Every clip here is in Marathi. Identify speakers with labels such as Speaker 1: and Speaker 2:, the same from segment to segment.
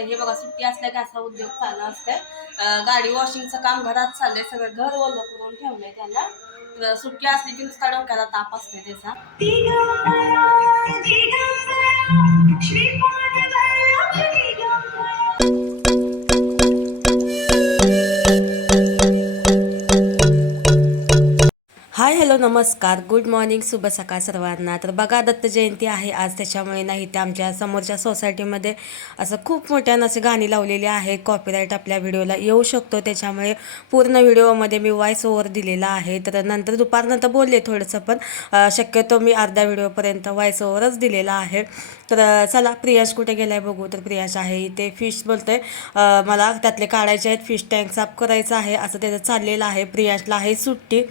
Speaker 1: तर हे बघा सुट्टी असल्या की असा उद्योग चालू असतंय. गाडी वॉशिंगचं काम घरात चाललंय सगळं घर ओलं करून ठेवलंय त्याला. तर सुट्टी असली की नुसता डोक्याला ताप असतोय त्याचा. हाय हॅलो नमस्कार. गुड मॉर्निंग शुभ सकाळ सर्वांना. तर बघा दत्त जयंती आहे आज. त्याच्यामुळे नाही ते आमच्या समोरच्या सोसायटीमध्ये असं खूप मोठ्यानं असे गाणी लावलेली आहे. कॉपीराईट आपल्या व्हिडिओला येऊ शकतो. त्याच्यामुळे पूर्ण व्हिडिओमध्ये मी वॉइस ओव्हर दिलेला आहे. तर नंतर दुपारनंतर बोलले थोडंसं पण. शक्यतो मी अर्ध्या व्हिडिओपर्यंत वॉइस ओव्हरच दिलेला आहे. तर चला प्रियाश कुठे गेलाय बघू. तर प्रियाश आहे इथे. फिश बोलते मला त्यातले काढायचे आहेत. फिश टँक साफ करायचं आहे. असं त्याचं चाललेलं आहे. प्रियाशला आहे सुट्टी.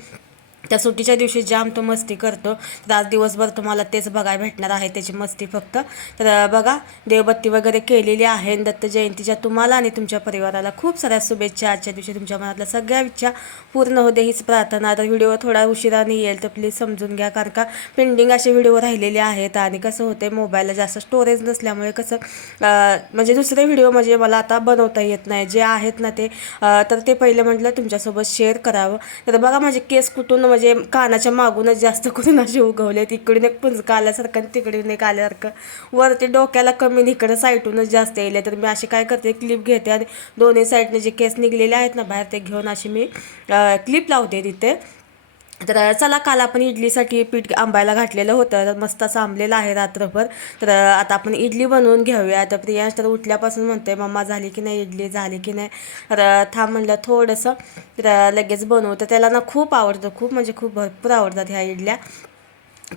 Speaker 1: त्या सुट्टीच्या दिवशी जाम तो मस्ती करतो. तर आज दिवसभर तुम्हाला तेच बघायला भेटणार आहे त्याची मस्ती फक्त. तर बघा देवबत्ती वगैरे केलेली आहे दत्त जयंतीच्या तुम्हाला आणि तुमच्या परिवाराला खूप साऱ्या शुभेच्छा. आजच्या दिवशी तुमच्या मनातल्या सगळ्या इच्छा पूर्ण होते हीच प्रार्थना. तर व्हिडिओ थोडा उशिराने येईल तर प्लीज समजून घ्या कारण का पेंडिंग असे व्हिडिओ राहिलेले आहेत आणि कसं होते मोबाईलला जास्त स्टोरेज नसल्यामुळे कसं म्हणजे दुसरे व्हिडिओ म्हणजे मला आता बनवता येत नाही. जे आहेत ना ते तर ते पहिले म्हटलं तुमच्यासोबत शेअर करावं. तर बघा माझे केस कुठून म्हणजे म्हणजे कानाच्या मागूनच जास्त करून असे उगवलेत इकडून एक पुंजका आल्यासारखं आणि तिकडून एक आल्यासारखं. वरती डोक्याला कमी आणि इकडं साईटूनच जास्त येईल तर मी असे काय करते क्लिप घेते आणि दोन्ही साईडने जे केस निघलेले आहेत ना बाहेर ते घेऊन अशी मी क्लिप लावते तिथे. तर चला काल आपण इडलीसाठी पीठ आंबायला घातलेलं होतं. तर मस्त असं आंबलेलं आहे रात्रभर. तर आता आपण इडली बनवून घेऊया. तर प्रियांश तर उठल्यापासून म्हणतोय मम्मा झाली की नाही इडली? झाली की नाही? तर थांब म्हणलं थोडंसं. तर लगेच बनवू. तर त्याला ना खूप आवडतं. खूप म्हणजे खूप भरपूर आवडतात ह्या इडल्या.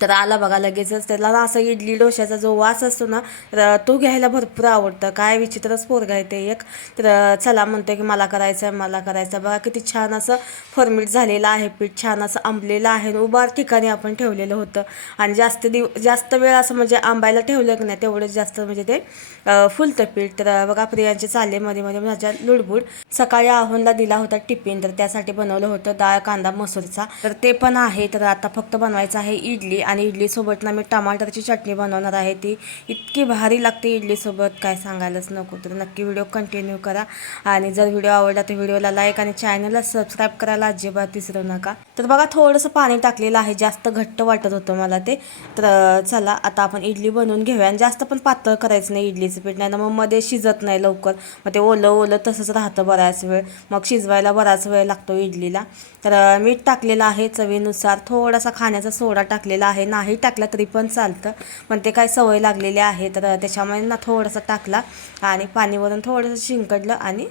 Speaker 1: तर आला बघा लगेचच. त्याला ना असं इडली डोश्याचा जो वास असतो ना तर तो घ्यायला भरपूर आवडतं. काय विचित्रच पोरगा आहे ते एक. तर चला म्हणतोय की मला करायचं आहे मला करायचं आहे बघा किती छान असं फॉर्मेट झालेलं आहे पीठ छान असं आंबलेलं आहे आणि उभार ठिकाणी आपण ठेवलेलं होतं. आणि जास्त दिव जास्त वेळ असं म्हणजे आंबायला ठेवलं की नाही तेवढंच जास्त म्हणजे ते फुलतं पीठ. तर बघा प्रियांचे चालले मध्ये मध्ये माझ्या लुडबुड. सकाळी आव्हानला दिला होता टिफिन तर त्यासाठी बनवलं होतं डाळ कांदा मसूरचा. तर ते पण आहे. तर आता फक्त बनवायचं आहे इडली आणि इडलीसोबत ना मी टमाटरची चटणी बनवणार आहे ती. इतकी भारी लागते इडलीसोबत काय सांगायलाच नको. तर नक्की व्हिडिओ कंटिन्यू करा. आणि जर व्हिडिओ आवडला तर व्हिडिओला लाईक आणि चॅनलला सबस्क्राईब करायला अजिबात विसरू नका. तर बघा थोडंसं पाणी टाकलेलं आहे. जास्त घट्ट वाटत होतं मला ते. तर चला आता आपण इडली बनवून घेऊया. आणि जास्त पण पातळ करायचं नाही इडलीचं पीठ. नाही ना मग मध्ये शिजत नाही लवकर. मग ते ओलं ओलं तसंच राहतं बराच वेळ. मग शिजवायला बराच वेळ लागतो इडलीला. तर मीठ टाकलेलं आहे चवीनुसार. थोडासा खाण्याचा सोडा टाकलेला आहे आहे नाही टाकला तरी पण चालतं. पण ते काय सवय लागलेली आहे तर त्याच्यामुळे ना थोडंसं टाकला आणि पाणीवरून थोडंसं शिंकडलं आणि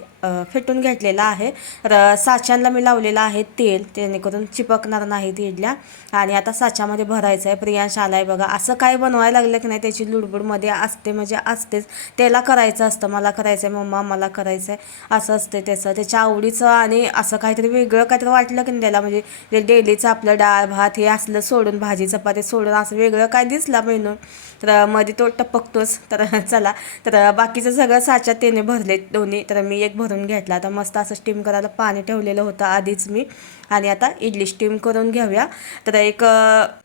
Speaker 1: फेटून घेतलेलं आहे. र साच्यांना मी लावलेलं आहे तेल जेणेकरून चिपकणार नाही तिडल्या आणि आता साच्यामध्ये भरायचं आहे प्रियांश आलाय बघा. असं काय बनवायला लागलं की नाही त्याची लुडबुडमध्ये असते म्हणजे असतेच. त्याला करायचं असतं मला करायचं आहे मम्मा मला करायचं आहे असं असते त्याचं. त्याच्या आवडीचं आणि असं काहीतरी वेगळं काहीतरी वाटलं की नाही त्याला म्हणजे जे डेलीचं आपलं डाळ भात हे असलं सोडून भाजी चपाती सोडून असं वेगळं काय दिसला मेनू तर मध्ये तो टपकतोच. तर चला. तर बाकीचं सगळं साच्यात त्याने भरले दोन्ही. तर मी एक भरून घेतला. तर मस्त असं स्टीम करायला पाणी ठेवलेलं होतं आधीच मी. आणि आता इडली स्टीम करून घेऊया. तर एक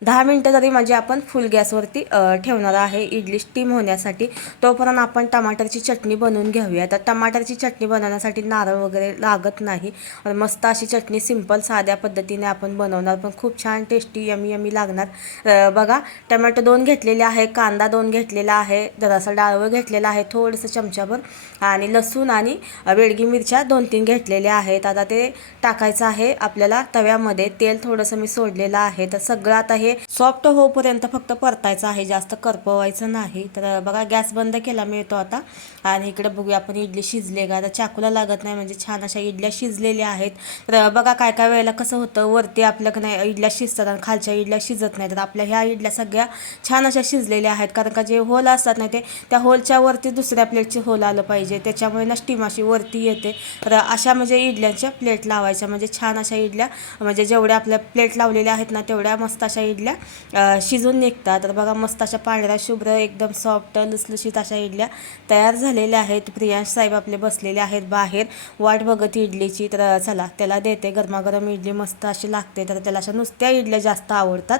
Speaker 1: दहा मिनटं तरी म्हणजे आपण फुल गॅसवरती ठेवणार आहे इडली स्टीम होण्यासाठी. तोपर्यंत आपण टमाटरची चटणी बनवून घेऊया. तर टमाटरची चटणी बनवण्यासाठी नारळ वगैरे लागत नाही. मस्त अशी चटणी सिंपल साध्या पद्धतीने आपण बनवणार. पण खूप छान टेस्टी यमी यमी लागणार. बघा टमॅटो दोन घेतलेले आहे का कांदा दोन घेतलेला आहे जरासा डाळवं घेतलेला आहे थोडंसं चमच्याभर. आणि लसूण आणि वेळगी मिरच्या दोन तीन घेतलेल्या आहेत. आता ते टाकायचं आहे आपल्याला तव्यामध्ये. तेल थोडंसं मी सोडलेलं आहे. तर सगळं आता हे सॉफ्ट होऊपर्यंत फक्त परतायचं आहे. जास्त करपवायचं नाही. तर बघा गॅस बंद केला मिळतो आता. आणि इकडे बघूया आपण इडली शिजले का आता चाकूला लागत नाही म्हणजे छान अशा इडल्या शिजलेल्या आहेत. तर बघा काय काय वेळेला कसं होतं वरती आपल्याकडे नाही इडल्या शिजतात आणि खालच्या इडल्या शिजत नाही तर आपल्या ह्या इडल्या सगळ्या छान अशा शिजलेल्या आहेत आहेत. कारण का जे होल असतात ना ते त्या होलच्या वरती दुसऱ्या प्लेटचे होल आलं पाहिजे. त्याच्यामुळे ना स्टीम वरती येते. तर अशा म्हणजे इडल्यांच्या प्लेट लावायच्या. म्हणजे छान अशा इडल्या म्हणजे जेवढ्या आपल्या प्लेट लावलेल्या आहेत ना तेवढ्या मस्त अशा इडल्या शिजून निघतात. तर बघा मस्त अशा पांढऱ्या शुभ्र एकदम सॉफ्ट लुसलुशीत अशा इडल्या तयार झालेल्या आहेत. प्रियांश साहेब आपले बसलेले आहेत बाहेर. वाट बघत इडलीची. तर चला त्याला देते. गरमागरम इडली मस्त अशी लागते. तर त्याला अशा नुसत्या इडल्या जास्त आवडतात.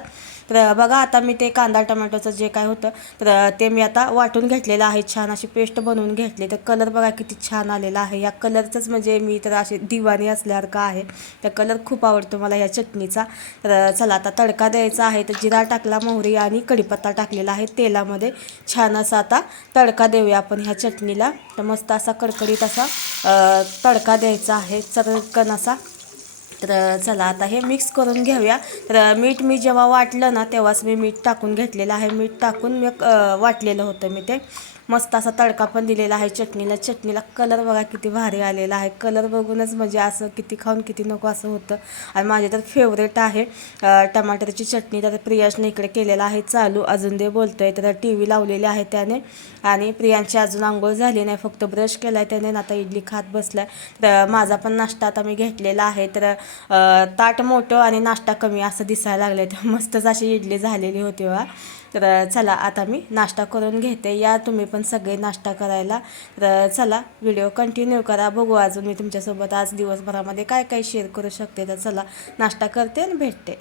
Speaker 1: तर बघा आता मी ते कांदा टमॅटोचं जे काय होतं होतं. तर ते मी आता वाटून घेतलेलं आहे. छान अशी पेस्ट बनवून घेतली. तर कलर बघा किती छान आलेला आहे. या कलरचंच म्हणजे मी तर असे दिवाणी असल्यासारखं आहे तर कलर खूप आवडतो मला या चटणीचा. तर चला आता तडका द्यायचा आहे. तर जिरा टाकला मोहरी आणि कढीपत्ता टाकलेला आहे तेलामध्ये. छान असा आता तडका देऊया आपण ह्या चटणीला. तर मस्त असा कडकडीत असा तडका द्यायचा आहे. चरकन असा तर चला आता हे मिक्स करून घेऊया. तर मीठ मी जेव्हा वाटलं ना तेव्हाच मी मीठ टाकून घेतलेलं आहे. मीठ टाकून मी वाटलेलं होतं मी ते. मस्त असा तडका पण दिलेला आहे चटणीला. चटणीला कलर बघा किती भारी आलेला आहे. कलर बघूनच म्हणजे असं किती खाऊन किती नको असं होतं. आणि माझे तर फेवरेट आहे. टमाटरची चटणी तर प्रियाशने इकडे केलेला आहे. चालू अजून ते बोलतोय. तर टी व्ही लावलेली आहे त्याने. आणि प्रियांची अजून आंघोळ झाली नाही. फक्त ब्रश केला आहे त्याने आता इडली खात बसलाय. तर माझा पण नाश्ता आता मी घेतलेला आहे. तर ताट मोठं आणि नाश्ता कमी असं दिसायला लागलं तर मस्तच अशी इडली झालेली होती वा तर चला आता मी नाश्ता करून घेते. या तुम्ही पण सगळे नाश्ता करायला. तर चला व्हिडिओ कंटिन्यू करा. बघू अजून मी तुमच्यासोबत आज दिवसभरामध्ये काय काय शेअर करू शकते. तर चला नाश्ता करते आणि भेटते.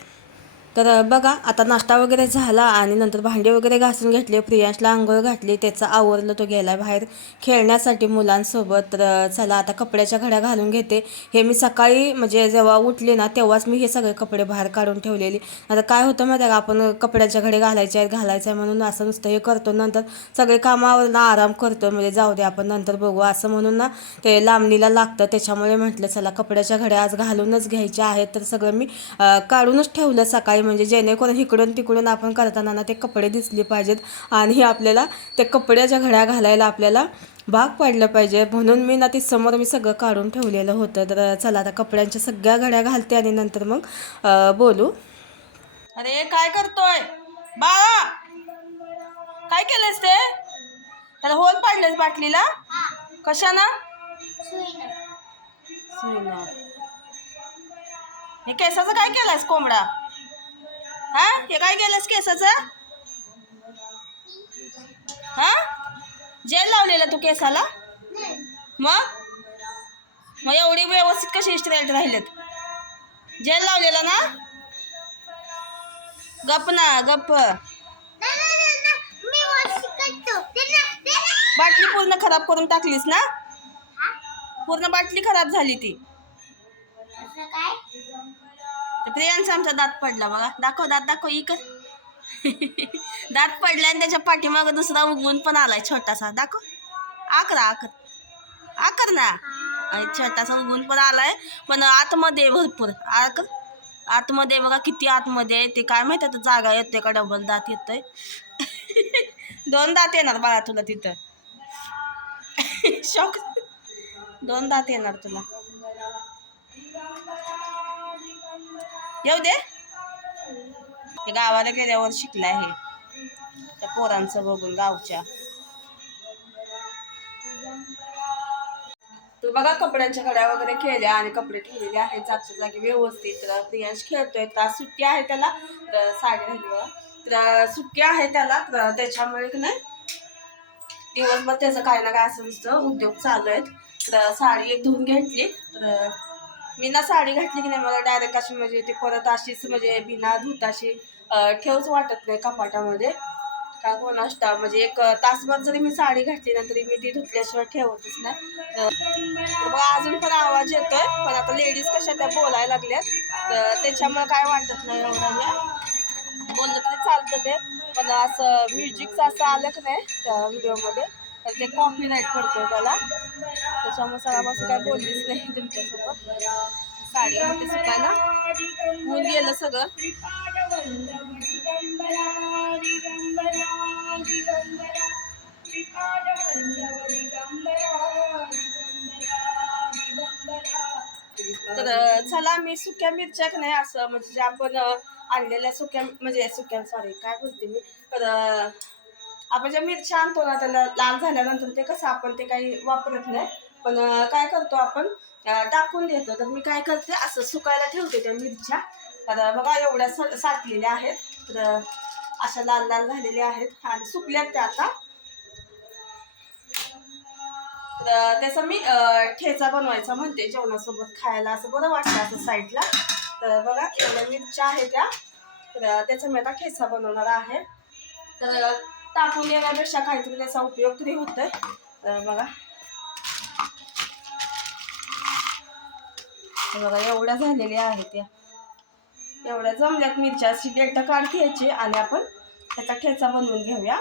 Speaker 1: तर बघा आता नाश्ता वगैरे झाला आणि नंतर भांडे वगैरे घासून घेतले प्रियांशला आंघोळ घातली त्याचं आवरलं तो गेला बाहेर खेळण्यासाठी मुलांसोबत. तर चला आता कपड्याच्या घड्या घालून घेते. हे मी सकाळी म्हणजे जेव्हा उठले ना तेव्हाच मी हे सगळे कपडे बाहेर काढून ठेवलेले. आता काय होतं माहिती आहे का? आपण कपड्याच्या घडे घालायचे आहेत घालायचं आहे म्हणून असं नुसतं हे करतो. नंतर सगळे कामावर ना आराम करतो म्हणजे जाऊ दे आपण नंतर बघू. असं म्हणून ना ते लांबणीला लागतं. त्याच्यामुळे म्हटलं चला कपड्याच्या घड्या आज घालूनच घ्यायच्या आहेत. तर सगळं मी काढूनच ठेवलं सकाळी. म्हणजे जेणेकरून इकडून तिकडून आपण करताना ना ते कपडे दिसले पाहिजेत आणि आपल्याला ते कपड्याच्या घड्या घालायला आपल्याला भाग पडलं पाहिजे. म्हणून मी ना ती समोर मी सगळं काढून ठेवलेलं होतं. तर चला आता कपड्यांच्या सगळ्या घड्या घालते आणि नंतर मग बोलू. अरे काय करतोय? बाळा! काय केलंस ते? त्याला होल पाडलेस बाटलीला? कशाना? सुईनं. हे केसाचं काय केलंस कोंबडा? हा? हे काय केलंस केसाच? हा? जेल लावलेला तू केसाला? मग? मग एवढी व्यवस्थित कशी स्ट्रेट राहिलेत? जेल लावलेला ना? गप ना गप. बाटली पूर्ण खराब करून टाकलीस ना? पूर्ण बाटली खराब झाली ती. प्रियांचा आमचा दात पडला बघा. दाखव दात दाखव इक दात पडला आणि त्याच्या पाठीमागं दुसरा उगवून पण आलाय छोटासा. दाखव. आकरा आकर आकर ना. छोटासा उगवून पण आलाय. पण आतमध्ये आहे भरपूर. आकर आतमध्ये बघा किती आतमध्ये आहे. ते काय माहिती आता जागा येते का? डबल दात येतोय. दोन दात येणार बाळा तुला तिथं. शॉक. दोन दात येणार तुला. येऊ दे. ते गावाला गेल्यावर शिकला हे. त्या पोरांचं बघून गावच्या. तर बघा कपड्यांच्या घड्या वगैरे केल्या आणि कपडे ठेवलेले आहेत. जागच्या जागी व्यवस्थित. तर प्रियांश खेळतोय. तर सुट्टी आहे त्याला. तर साडी राहिली तर सुट्टी आहे त्याला. तर त्याच्यामुळे की नाही दिवसभर त्याचं काही ना काय असं नुसतं उद्योग चालू आहेत. तर साडी एक धुवून घेतली. तर मी ना साडी घातली की नाही मला डायरेक्ट अशी म्हणजे ती परत अशीच म्हणजे बिना धुताशी ठेवच वाटत नाही कपाटामध्ये. का कोण असता म्हणजे एक तासभर जरी मी साडी घातली ना तरी मी ती धुतल्याशिवाय ठेवतच नाही. मग अजून पण आवाज येतोय पण आता लेडीज कशा त्या बोलायला लागल्यात. तर त्याच्यामुळे काय वाटत नाही एवढं बोललं तरी चालतं ते पण असं म्युझिकचं असं आलं की नाही त्या व्हिडिओमध्ये तर ते कॉपीराईट पडतोय त्याला. त्याच्यामुळे सरापासून काय बोललीच नाही तुमच्यासोबत. साडी घालते सुकायला. होऊन गेलं सगळं. तर चला मी सुक्या मिरच्या का नाही असं म्हणजे जे आपण आणलेल्या सुक्या म्हणजे सुक्या सॉरी काय बोलते मी? तर आपण ज्या मिरच्या आणतो ना त्याला लाल झाल्यानंतर ते कसं आपण ते काही वापरत नाही. पण काय करतो आपण टाकून देतो. तर मी काय करते असं सुकायला ठेवते त्या मिरच्या. तर बघा एवढ्या स साठलेल्या आहेत. तर अशा लाल लाल झालेल्या आहेत आणि सुकल्यात त्या आता. तर त्याचा मी ठेचा बनवायचा म्हणते जेवणासोबत. खायला असं बरं वाटतं असं साईडला. तर बघा एवढ्या मिरच्या आहेत त्या. तर त्याचा मी आता ठेचा बनवणार आहे. तर टाकून येण्यापेक्षा काहीतरी त्याचा उपयोग तरी होतोय. तर बघा. बघा एवढ्या झालेल्या आहेत या. एवढ्या जमल्यात मिरच्या. अशी डेट काढते याची आणि आपण त्याचा ठेचा बनवून घेऊया.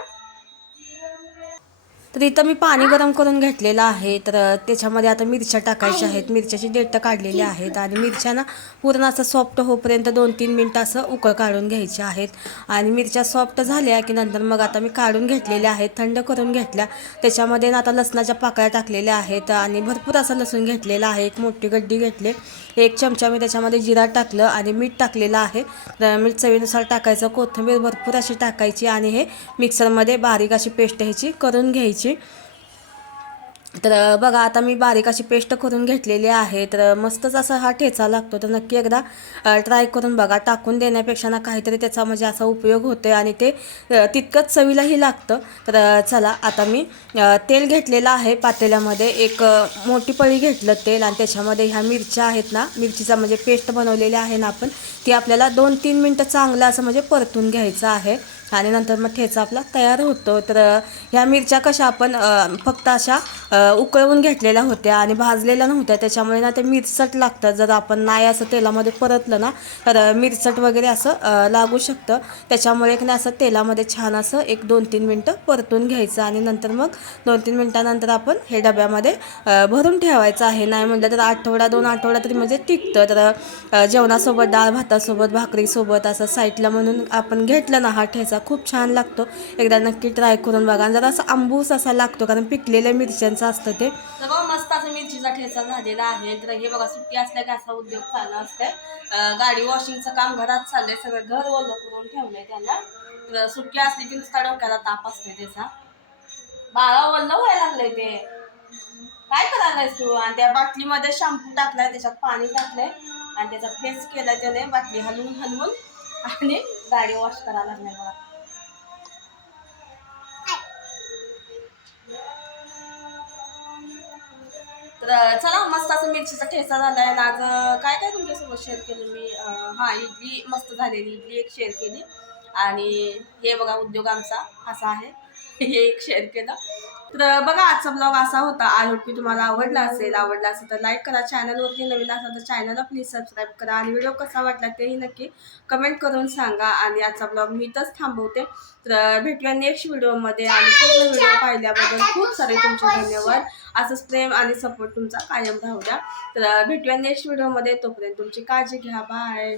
Speaker 1: तर इथं मी पाणी गरम करून घेतलेलं आहे. तर त्याच्यामध्ये आता मिरच्या टाकायच्या आहेत. मिरच्याची देठ काढलेली आहेत. आणि मिरच्या ना पूर्ण असं सॉफ्ट होईपर्यंत दोन तीन मिनटं असं उकळ काढून घ्यायच्या आहेत. आणि मिरच्या सॉफ्ट झाल्या की नंतर मग आता मी काढून घेतलेल्या आहेत. थंड करून घेतल्या. त्याच्यामध्ये ना आता लसणाच्या पाकळ्या टाकलेल्या आहेत. आणि भरपूर असं लसूण घेतलेलं आहे. एक मोठी गड्डी घेतली. एक चमचा मी त्याच्यामध्ये जिरा टाकलं आणि मीठ टाकलेलं आहे. तर मीठ चवीनुसार टाकायचं. कोथिंबीर भरपूर अशी टाकायची आणि हे मिक्सरमध्ये बारीक अशी पेस्ट ह्याची करून घ्यायची. तर बघा आता मी बारीक अशी पेस्ट करून घेतलेली आहे. तर मस्तच असा हा ठेचा लागतो. तर नक्की एकदा ट्राय करून बघा. टाकून देण्यापेक्षा ना काहीतरी त्याचा म्हणजे असा उपयोग होतो आणि ते तितकंच चवीलाही लागतं. तर चला आता मी तेल घेतलेलं आहे पातेल्यामध्ये. एक मोठी पळी घेतलं तेल आणि त्याच्यामध्ये ह्या मिरच्या आहेत ना मिरचीचा म्हणजे पेस्ट बनवलेली आहे ना आपण ती आपल्याला दोन तीन मिनटं चांगलं असं म्हणजे परतून घ्यायचं आहे. आणि नंतर मग ठेचा आपला तयार होतो. तर ह्या मिरच्या कशा आपण फक्त अशा उकळवून घेतलेल्या होत्या आणि भाजलेल्या नव्हत्या. त्याच्यामुळे ना ते मिरसट लागतं जर आपण नाही असं तेलामध्ये परतलं ना तर मिरसट वगैरे असं लागू शकतं. त्याच्यामुळे एक ना असं तेलामध्ये छान असं एक दोन तीन मिनटं परतून घ्यायचं आणि नंतर मग दोन तीन मिनटानंतर आपण हे डब्यामध्ये भरून ठेवायचं आहे. नाही म्हटलं तर आठवडा दोन आठवडा तरी म्हणजे टिकतं. तर जेवणासोबत डाळ भातासोबत भाकरीसोबत असं साईडला म्हणून आपण घेतलं ना हा ठेचा खूप छान लागतो. एकदा नक्की ट्राय करून बघा. आणि जरा असं आंबूस असा लागतो कारण पिकलेल्या मिरच्यांचं असतं ते. तर बघा मस्त असं मिरचीचा ठेचा झालेला आहे. तर हे बघा सुट्टी असल्या की असा उद्योग चालला असते गाडी वॉशिंगचं काम घरात चाललंय. सगळं घर ओलं करून ठेवलंय त्याला. तर सुट्टी असली की नुसता डोक्याला ताप असतोय त्याचा. बाळा ओलं व्हायला लागलंय ते. काय करायलायस तू? आणि त्या बाटलीमध्ये शॅम्पू टाकलाय त्याच्यात पाणी टाकलंय. आणि त्याचा फेस केला त्याने बाटली हलवून हलवून. आणि गाडी वॉश करायला लागलाय बघा. तर चला मस्त असं मिरचीचा ठेचा झाला आणि आज काय काय तुमच्यासोबत शेअर केलं मी? हां हा इडली मस्त झालेली इडली एक शेअर केली. आणि हे बघा उद्योग आमचा असा आहे. हे एक शेअर केलं. तर बघा आजचा ब्लॉग असा होता. आय होप की तुम्हाला आवडला असेल. आवडला असेल तर लाईक करा. चॅनलवरती नवीन असाल तर चॅनलला प्लीज सबस्क्राईब करा. आणि व्हिडिओ कसा वाटला तेही नक्की कमेंट करून सांगा. आणि आजचा ब्लॉग मी इथंच थांबवते. तर भेटूया नेक्स्ट व्हिडिओमध्ये आणि पूर्ण व्हिडिओ पाहिल्याबद्दल खूप सारे तुमचे धन्यवाद. असंच प्रेम आणि सपोर्ट तुमचा कायम राहू द्या. तर भेटूया नेक्स्ट व्हिडिओमध्ये तोपर्यंत तुमची काळजी घ्या. बाय